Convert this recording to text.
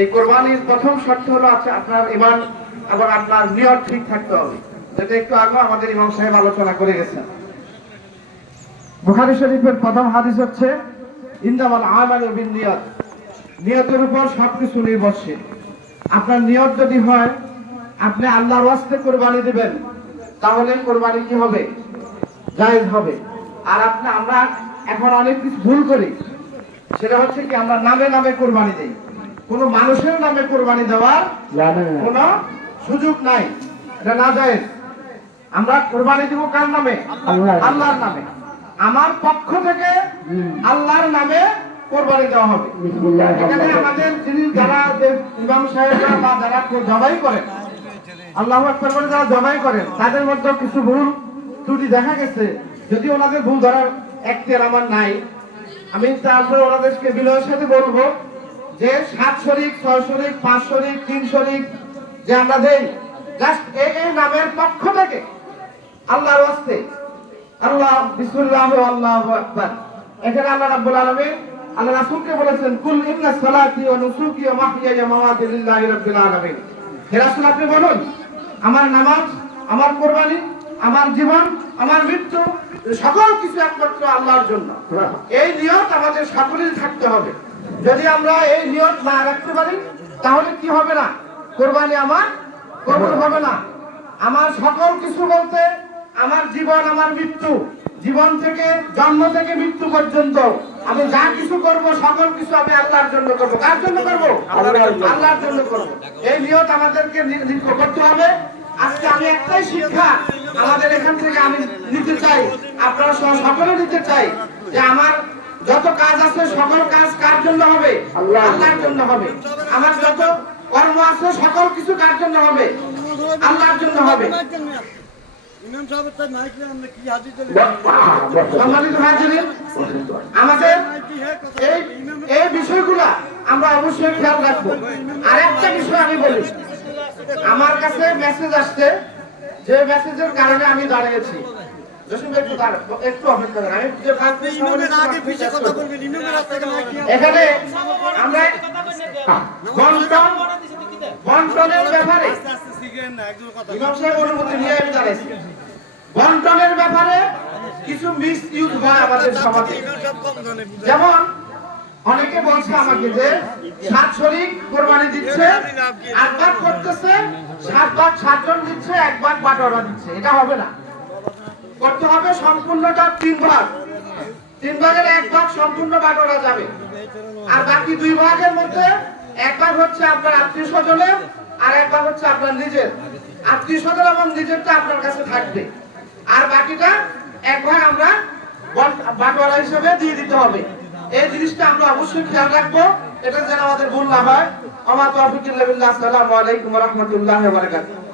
এই কোরবানির প্রথম শর্ত হলো আপনার ঈমান এবং আপনার নিয়ত ঠিক থাকতে হবে, যেটা একটু আগে আমাদের ইমাম সাহেব আলোচনা করে গেছেন। বুখারী শরীফের প্রথম হাদিস হচ্ছে ইন্নামাল আমালু বিন্নিয়াত, নিয়তের উপর সবকিছু নির্ভরশীল। আপনার নিয়ত যদি হয় আপনি আল্লাহর ওয়াস্তে কোরবানি দিবেন, তাহলে কোরবানি কি হবে? জায়েজ হবে। আর আমরা এখন অনেক কিছু ভুল করি, সেটা হচ্ছে কি আমরা নামে নামে কোরবানি দেই। কোনো মানুষের নামে কোরবানি দেওয়ার কোনো সুযোগ নাই, এটা নাজায়েজ। আমরা কোরবানি দিব কার নামে? আল্লাহর নামে। আমার পক্ষ থেকে আল্লাহর নামে কোরবানি দেওয়া হবে। এখানে আমাদের যিনি যারা ইমাম সাহেবরা বা যারা জবাই করেন, আল্লাহু আকবার বলে যারা জবাই করেন, তাদের মধ্যে কিছু ভুল ত্রুটি দেখা গেছে। যদি ওনাদের ভুল ধরার এখতিয়ার আমার নাই, আমি তারপরে ওনাদেরকে বিনয়ের সাথে বলবো যে 7 শরিক 6 শরিক 5 শরিক 3 শরিক যে আমরা দেই, জাস্ট এই নামের পক্ষ থেকে আল্লাহর ওয়াস্তে, আল্লাহ বিসমিল্লাহ আল্লাহু আকবার। এখানে আল্লাহ রাব্বুল আলামিন আল্লাহ রাসূলকে বলেছেন কুল ইন্না সালাতি ওয়া নুসুকি ওয়া মাহইয়ায়া ওয়া মামাতি লিল্লাহি রাব্বিল আলামিন। হে রাসূল, আপনি বলুন আমার নামাজ, আমার কোরবানি, আমার জীবন, আমার মৃত্যু সকল কিছু একমাত্র আল্লাহর জন্য। এই নিয়ত আমাদের সকলের থাকতে হবে। যদি আমরা এই নিয়ত না রাখতে পারি তাহলে কি হবে না? কোরবানি আমার কবুল হবে না। আমার সকল কিছু বলতে আমার জীবন, আমার মৃত্যু, জীবন থেকে জন্ম থেকে মৃত্যু পর্যন্ত আমি যা কিছু করব সকল কিছু আমি আল্লাহর জন্য করব। কার জন্য করব? আল্লাহর জন্য করব। এই নিয়ত আমাদেরকে করতে হবে। আজকে আমি একটাই শিক্ষা আমাদের এখান থেকে আমি নিতে চাই, আপনারা সকলে নিতে চাই যে আমার যত কাজ আছে সকল কাজ কার জন্য হবে? আল্লাহর জন্য হবে। আমার যত কর্ম আছে সকল কিছু কার জন্য হবে? আল্লাহর জন্য হবে। আমাদের এই বিষয়গুলা আমরা অবশ্যই খেয়াল রাখবো। আর একটা বিষয় আমি বলি, আমার কাছে মেসেজ আসছে, যে মেসেজের কারণে আমি দাঁড়িয়েছি। একটু অপেক্ষা করেন, আমি এখানে আমরা বন্টনের ব্যাপারে বন্টনের ব্যাপারে কিছু মিস ইউজ হয় আমাদের সমাজে। যেমন অনেকে বলছে আমাকে যে 7 শরিক কোরবানি দিচ্ছে, 8 ভাগ করতেছে, 7 ভাগ 7 জন দিচ্ছে, 1 ভাগ বাটোয়ারা দিচ্ছে। এটা হবে না, করতে হবে সম্পূর্ণটা 3 ভাগ। 3 ভাগের 1 ভাগ সম্পূর্ণ বাটোয়ারা যাবে, আর বাকি 2 ভাগের মধ্যে 1 ভাগ হচ্ছে আপনার আত্মীয় স্বজনের, আর 1 ভাগ হচ্ছে আপনার নিজের। আত্মীয় স্বজন এবং নিজেরটা আপনার কাছে থাকবে, আর বাকিটা 1 ভাগ আমরা বাটোয়ারা হিসেবে দিয়ে দিতে হবে। এই জিনিসটা আমরা অবশ্যই খেয়াল রাখবো, এটা যেন আমাদের ভুল না হয়। ওয়া মা তাওফীক ইল্লা বিল্লাহ। আসসালামু আলাইকুম ওয়া রাহমাতুল্লাহি ওয়া বারাকাতুহু।